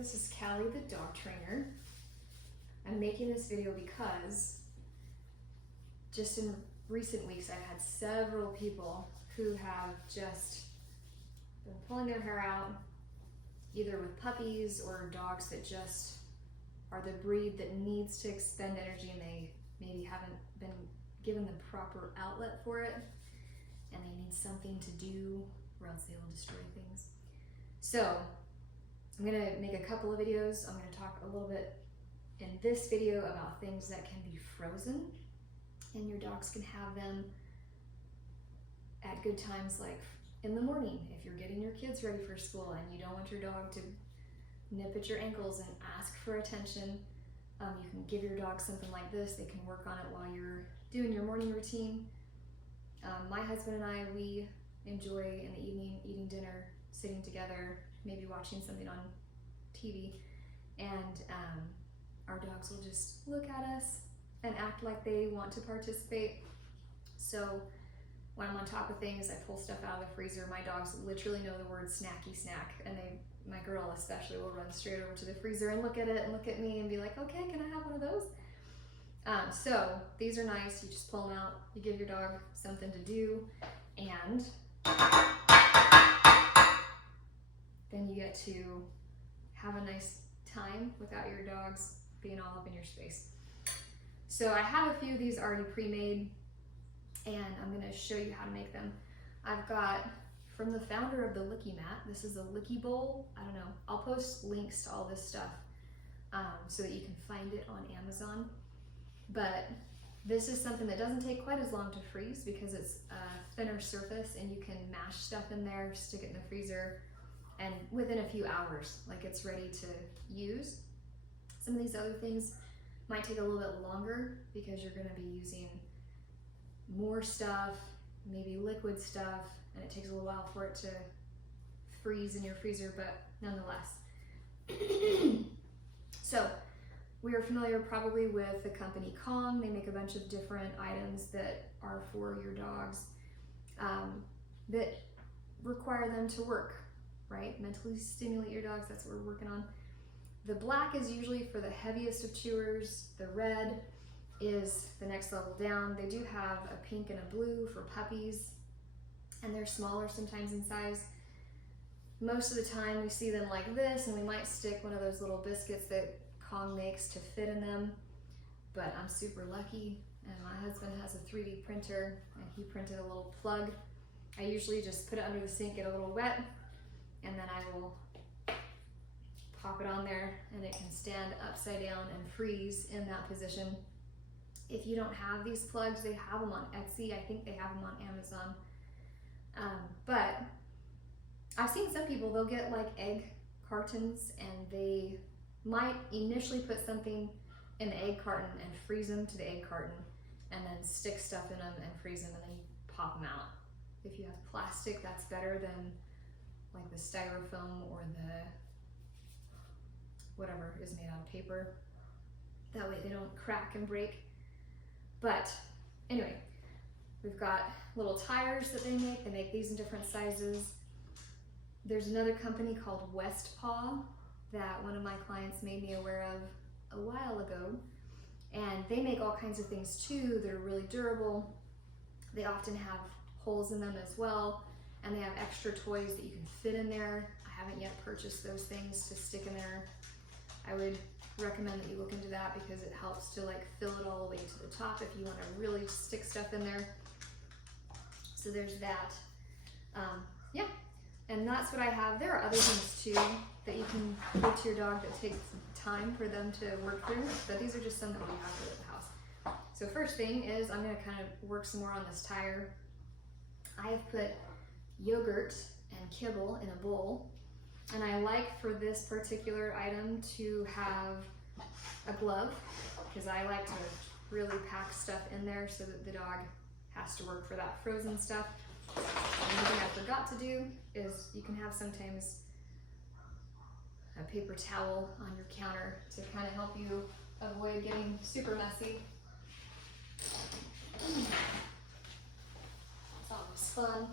This is Callie, the dog trainer. I'm making this video because just in recent weeks I've had several people who have just been pulling their hair out, either with puppies or dogs that just are the breed that needs to expend energy and they maybe haven't been given the proper outlet for it, and they need something to do or else they will destroy things. So I'm gonna make a couple of videos. I'm gonna talk a little bit in this video about things that can be frozen, and your dogs can have them at good times, like in the morning if you're getting your kids ready for school and you don't want your dog to nip at your ankles and ask for attention. You can give your dog something like this. They can work on it while you're doing your morning routine. My husband and I, we enjoy in the evening eating dinner, sitting together, maybe watching something on TV, and our dogs will just look at us and act like they want to participate. So when I'm on top of things, I pull stuff out of the freezer. My dogs literally know the word snacky snack, and my girl especially will run straight over to the freezer and look at it and look at me and be like, okay, can I have one of those? So these are nice. You just pull them out, you give your dog something to do, and then you get to have a nice time without your dogs being all up in your space. So I have a few of these already pre-made, and I'm going to show you how to make them. I've got from the founder of the LickiMat. This is a Wobble Bowl. I don't know. I'll post links to all this stuff so that you can find it on Amazon. But this is something that doesn't take quite as long to freeze because it's a thinner surface, and you can mash stuff in there, stick it in the freezer, and within a few hours, like, it's ready to use. Some of these other things might take a little bit longer because you're going to be using more stuff, maybe liquid stuff, and it takes a little while for it to freeze in your freezer, but nonetheless. So we are familiar probably with the company Kong. They make a bunch of different items that are for your dogs that require them to work, right? Mentally stimulate your dogs, that's what we're working on. The black is usually for the heaviest of chewers. The red is the next level down. They do have a pink and a blue for puppies, and they're smaller sometimes in size. Most of the time we see them like this, and we might stick one of those little biscuits that Kong makes to fit in them, but I'm super lucky, and my husband has a 3D printer, and he printed a little plug. I usually just put it under the sink, get a little wet, and then I will pop it on there, and it can stand upside down and freeze in that position. If you don't have these plugs, they have them on Etsy. I think they have them on Amazon. But I've seen some people, they'll get like egg cartons, and they might initially put something in the egg carton and freeze them to the egg carton, and then stick stuff in them and freeze them, and then you pop them out. If you have plastic, that's better than like the styrofoam or the whatever is made out of paper. That way they don't crack and break. But anyway, we've got little tires that they make. They make these in different sizes. There's another company called Paw Toppl that one of my clients made me aware of a while ago, and they make all kinds of things too that are really durable. They often have holes in them as well, and they have extra toys that you can fit in there. I haven't yet purchased those things to stick in there. I would recommend that you look into that because it helps to like fill it all the way to the top if you want to really stick stuff in there. So there's that. Yeah, and that's what I have. There are other things too that you can give to your dog that takes time for them to work through, but these are just some that we have here at the house. So first thing is I'm going to kind of work some more on this tire. I have put yogurt and kibble in a bowl, and I like for this particular item to have a glove because I like to really pack stuff in there so that the dog has to work for that frozen stuff. Another thing I forgot to do is you can have sometimes a paper towel on your counter to kind of help you avoid getting super messy. It's always fun.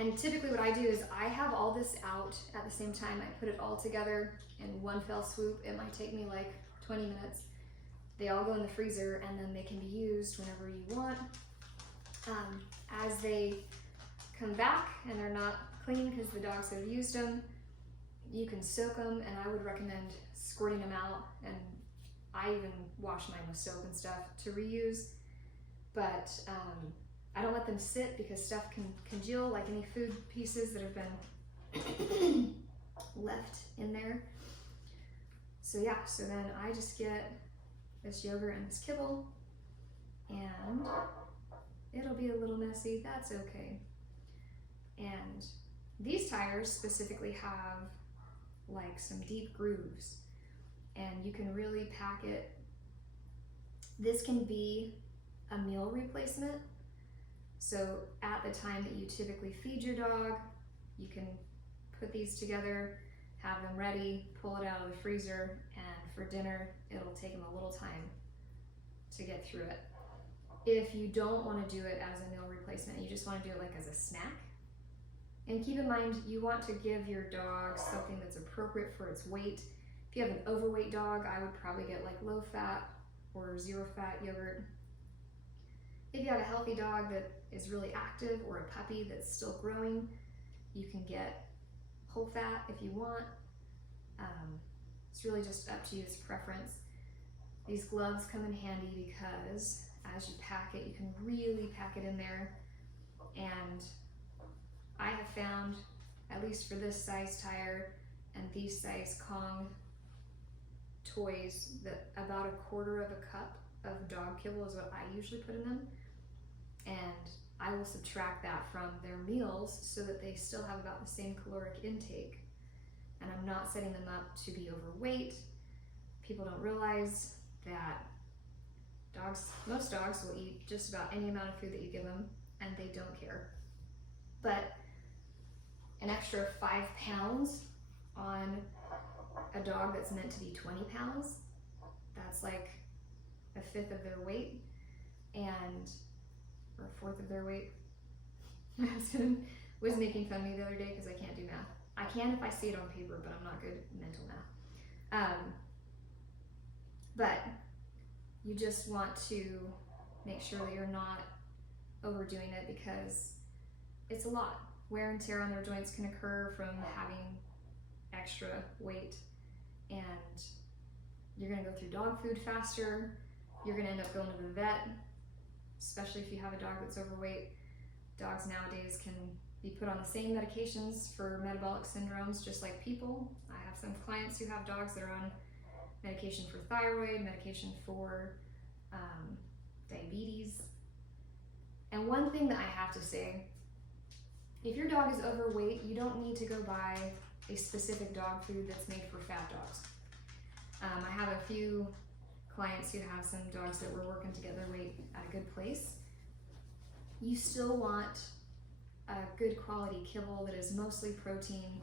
And typically what I do is I have all this out at the same time. I put it all together in one fell swoop. It might take me like 20 minutes. They all go in the freezer and then they can be used whenever you want. As they come back and they're not clean because the dogs have used them, you can soak them, and I would recommend squirting them out, and I even wash mine with soap and stuff to reuse. But I don't let them sit because stuff can congeal, like any food pieces that have been left in there. So yeah, so then I just get this yogurt and this kibble, and it'll be a little messy, that's okay. And these tires specifically have like some deep grooves, and you can really pack it. This can be a meal replacement. So at the time that you typically feed your dog, you can put these together, have them ready, pull it out of the freezer, and for dinner, it'll take them a little time to get through it. If you don't want to do it as a meal replacement, you just want to do it like as a snack. And keep in mind, you want to give your dog something that's appropriate for its weight. If you have an overweight dog, I would probably get like low fat or zero fat yogurt. If you have a healthy dog that is really active, or a puppy that's still growing, you can get whole fat if you want. It's really just up to you, it's preference. These gloves come in handy because as you pack it, you can really pack it in there. And I have found, at least for this size tire and these size Kong toys, that about 1/4 of a cup of dog kibble is what I usually put in them. And I will subtract that from their meals so that they still have about the same caloric intake. And I'm not setting them up to be overweight. People don't realize that most dogs will eat just about any amount of food that you give them, and they don't care. But an extra 5 pounds on a dog that's meant to be 20 pounds, that's like 1/5 of their weight, or 1/4 of their weight. My husband was making fun of me the other day because I can't do math. I can if I see it on paper, but I'm not good at mental math. But you just want to make sure that you're not overdoing it, because it's a lot. Wear and tear on their joints can occur from having extra weight, and you're gonna go through dog food faster. You're gonna end up going to the vet, especially if you have a dog that's overweight. Dogs nowadays can be put on the same medications for metabolic syndromes just like people. I have some clients who have dogs that are on medication for thyroid, medication for diabetes. And one thing that I have to say, if your dog is overweight, you don't need to go buy a specific dog food that's made for fat dogs. I have a few clients who have some dogs that were working to get their weight at a good place. You still want a good quality kibble that is mostly protein,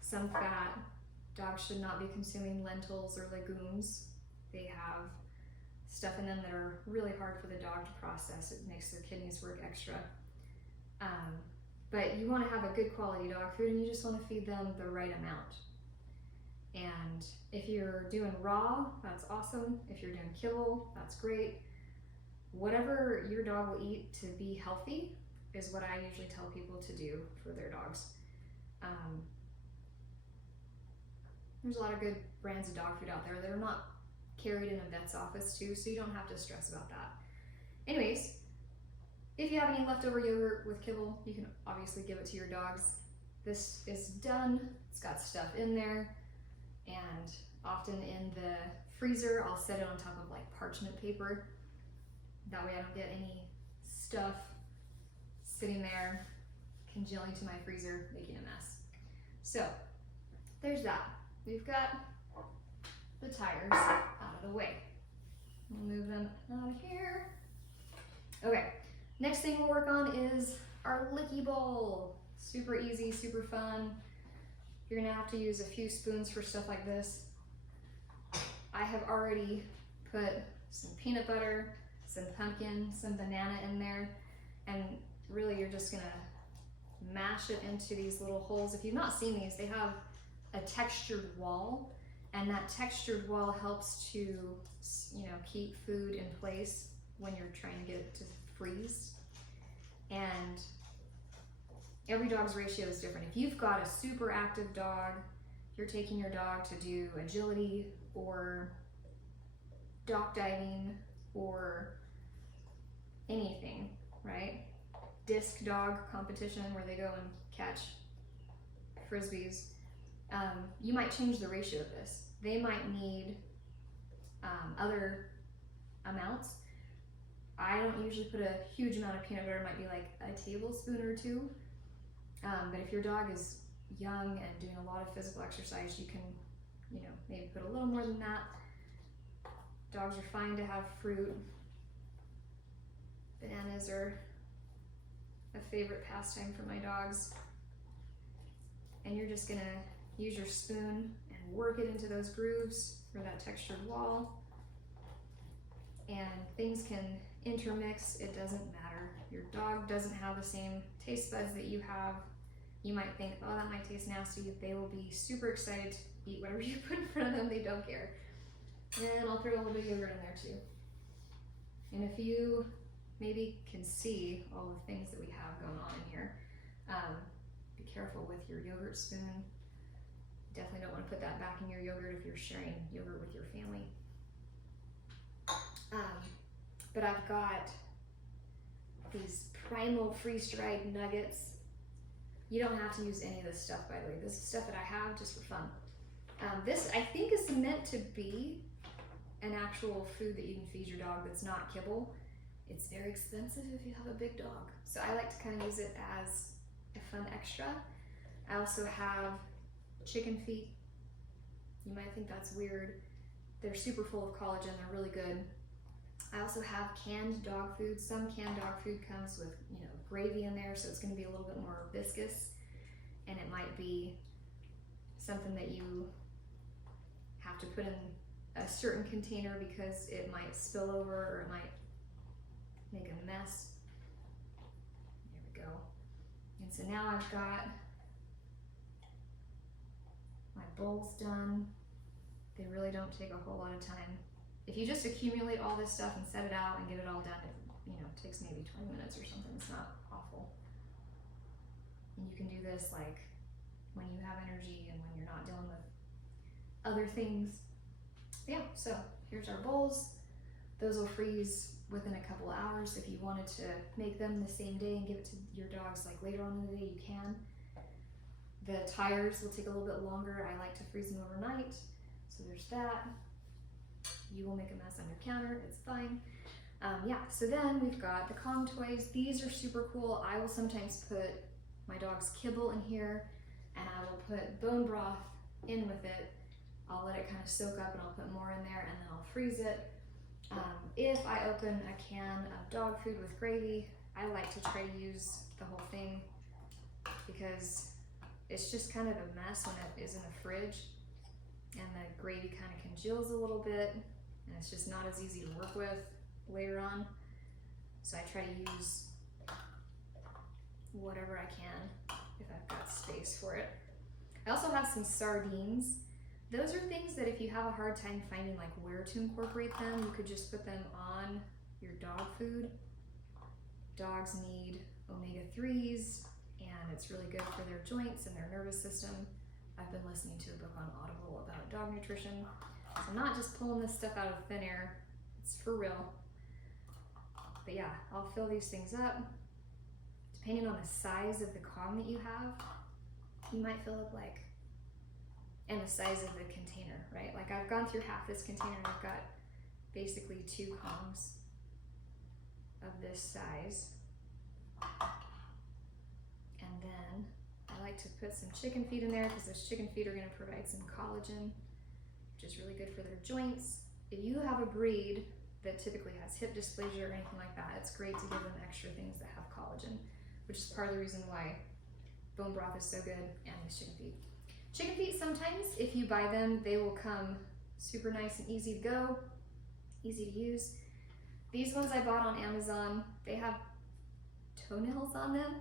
some fat. Dogs should not be consuming lentils or legumes. They have stuff in them that are really hard for the dog to process. It makes their kidneys work extra. But you want to have a good quality dog food, and you just want to feed them the right amount. And if you're doing raw, that's awesome. If you're doing kibble, that's great. Whatever your dog will eat to be healthy is what I usually tell people to do for their dogs. There's a lot of good brands of dog food out there that are not carried in a vet's office too, so you don't have to stress about that. Anyways, if you have any leftover yogurt with kibble, you can obviously give it to your dogs. This is done. It's got stuff in there, and often in the freezer, I'll set it on top of like parchment paper. That way I don't get any stuff sitting there, congealing to my freezer, making a mess. So there's that. We've got the tires out of the way. We'll move them out of here. Okay, next thing we'll work on is our Licky Bowl. Super easy, super fun. You're gonna have to use a few spoons for stuff like this. I have already put some peanut butter, some pumpkin, some banana in there, and really you're just gonna mash it into these little holes. If you've not seen these, they have a textured wall, and that textured wall helps to, you know, keep food in place when you're trying to get it to freeze. And every dog's ratio is different. If you've got a super active dog, you're taking your dog to do agility or dock diving or anything, right? Disc dog competition where they go and catch frisbees. You might change the ratio of this. They might need other amounts. I don't usually put a huge amount of peanut butter. It might be like a tablespoon or two. But if your dog is young and doing a lot of physical exercise, you can, you know, maybe put a little more than that. Dogs are fine to have fruit. Bananas are a favorite pastime for my dogs. And you're just gonna use your spoon and work it into those grooves for that textured wall. And things can intermix, it doesn't matter. Your dog doesn't have the same taste buds that you have. You might think, oh, that might taste nasty. They will be super excited to eat whatever you put in front of them, they don't care. And I'll throw a little bit of yogurt in there too. And if you maybe can see all the things that we have going on in here, be careful with your yogurt spoon. Definitely don't want to put that back in your yogurt if you're sharing yogurt with your family. But I've got these primal freeze-dried nuggets. You don't have to use any of this stuff, by the way. This is stuff that I have just for fun. This, I think, is meant to be an actual food that you can feed your dog that's not kibble. It's very expensive if you have a big dog. So I like to kind of use it as a fun extra. I also have chicken feet. You might think that's weird. They're super full of collagen, they're really good. I also have canned dog food. Some canned dog food comes with, you know, gravy in there, so it's gonna be a little bit more viscous, and it might be something that you have to put in a certain container because it might spill over or it might make a mess. There we go. And so now I've got my bowls done. They really don't take a whole lot of time. If you just accumulate all this stuff and set it out and get it all done, it, you know, takes maybe 20 minutes or something. It's not awful. And you can do this like when you have energy and when you're not dealing with other things. Yeah, so here's our bowls. Those will freeze within a couple of hours. If you wanted to make them the same day and give it to your dogs like later on in the day, you can. The tires will take a little bit longer. I like to freeze them overnight. So there's that. You will make a mess on your counter, it's fine. Yeah, so then we've got the Kong toys. These are super cool. I will sometimes put my dog's kibble in here, and I will put bone broth in with it. I'll let it kind of soak up and I'll put more in there and then I'll freeze it. If I open a can of dog food with gravy, I like to try to use the whole thing because it's just kind of a mess when it is in the fridge and the gravy kind of congeals a little bit and it's just not as easy to work with later on. So I try to use whatever I can if I've got space for it. I also have some sardines. Those are things that if you have a hard time finding like where to incorporate them, you could just put them on your dog food. Dogs need omega-3s and it's really good for their joints and their nervous system. I've been listening to a book on Audible about dog nutrition. So I'm not just pulling this stuff out of thin air, it's for real. But yeah, I'll fill these things up. Depending on the size of the Kong that you have, you might fill up like, and the size of the container, right? Like I've gone through half this container and I've got basically 2 Kongs of this size. And then I like to put some chicken feet in there because those chicken feet are gonna provide some collagen, which is really good for their joints. If you have a breed that typically has hip dysplasia or anything like that, it's great to give them extra things that have collagen, which is part of the reason why bone broth is so good and these chicken feet. Chicken feet, sometimes if you buy them, they will come super nice and easy to go, easy to use. These ones I bought on Amazon, they have toenails on them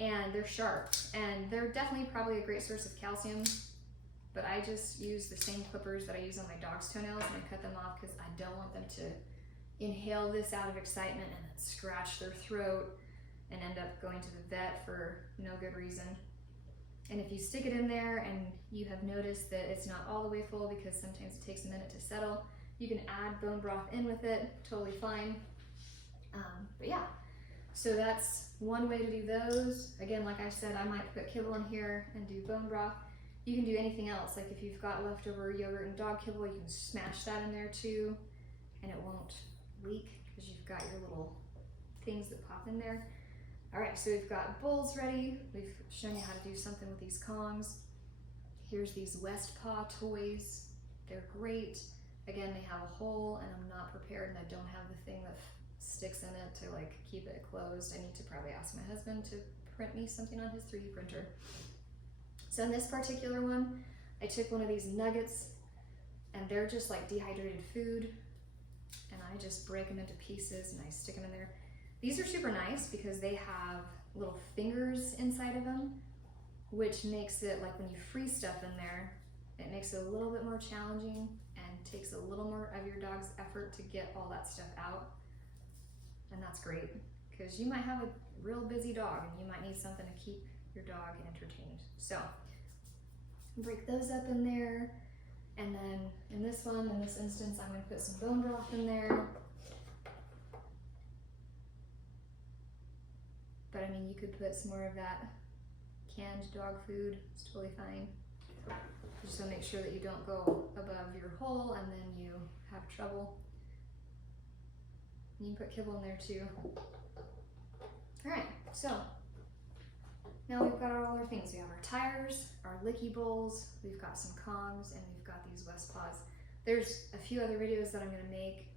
and they're sharp, and they're definitely probably a great source of calcium, but I just use the same clippers that I use on my dog's toenails, and I cut them off because I don't want them to inhale this out of excitement and then scratch their throat and end up going to the vet for no good reason. And if you stick it in there and you have noticed that it's not all the way full, because sometimes it takes a minute to settle, you can add bone broth in with it, totally fine. But yeah, so that's one way to do those. Again, like I said, I might put kibble in here and do bone broth. You can do anything else, like if you've got leftover yogurt and dog kibble, you can smash that in there too, and it won't leak because you've got your little things that pop in there. All right, so we've got bowls ready. We've shown you how to do something with these Kongs. Here's these West Paw toys. They're great. Again, they have a hole, and I'm not prepared, and I don't have the thing that sticks in it to like keep it closed. I need to probably ask my husband to print me something on his 3D printer. So in this particular one, I took one of these nuggets, and they're just like dehydrated food, and I just break them into pieces and I stick them in there. These are super nice because they have little fingers inside of them, which makes it like when you freeze stuff in there, it makes it a little bit more challenging and takes a little more of your dog's effort to get all that stuff out. And that's great because you might have a real busy dog and you might need something to keep your dog entertained. So break those up in there. And then in this one, in this instance, I'm going to put some bone broth in there. But I mean, you could put some more of that canned dog food. It's totally fine. Just to make sure that you don't go above your hole and then you have trouble. You can put kibble in there too. All right, so now we've got all our things. We have our tires, our licky bowls, we've got some Kongs, and we've got these West Paws. There's a few other videos that I'm gonna make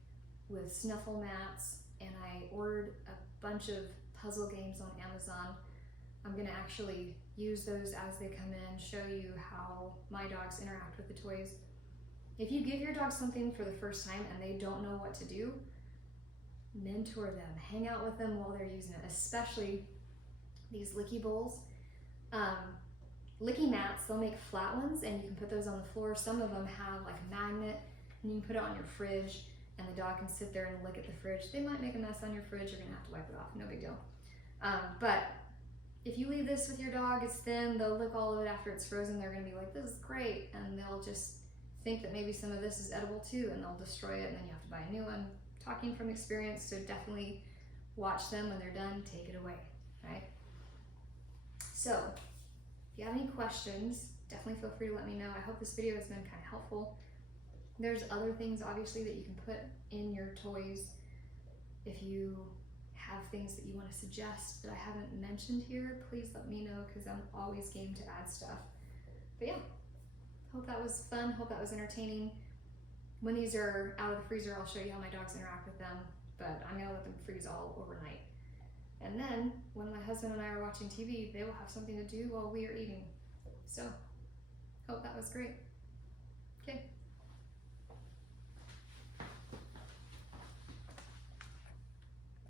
with snuffle mats, and I ordered a bunch of puzzle games on Amazon. I'm gonna actually use those as they come in, show you how my dogs interact with the toys. If you give your dog something for the first time and they don't know what to do, mentor them, hang out with them while they're using it, especially these licky bowls. LickiMats, they'll make flat ones and you can put those on the floor. Some of them have like a magnet and you can put it on your fridge and the dog can sit there and lick at the fridge. They might make a mess on your fridge, you're gonna have to wipe it off, no big deal. But if you leave this with your dog, it's thin, they'll lick all of it after it's frozen, they're gonna be like, this is great, and they'll just think that maybe some of this is edible too, and they'll destroy it, and then you have to buy a new one. Talking from experience, so definitely watch them when they're done, take it away, right? So, if you have any questions, definitely feel free to let me know. I hope this video has been kind of helpful. There's other things, obviously, that you can put in your toys. If you have things that you want to suggest that I haven't mentioned here, please let me know because I'm always game to add stuff. But yeah, hope that was fun, hope that was entertaining. When these are out of the freezer, I'll show you how my dogs interact with them, but I'm gonna let them freeze all overnight. And then when my husband and I are watching TV, they will have something to do while we are eating. So, hope that was great. Okay.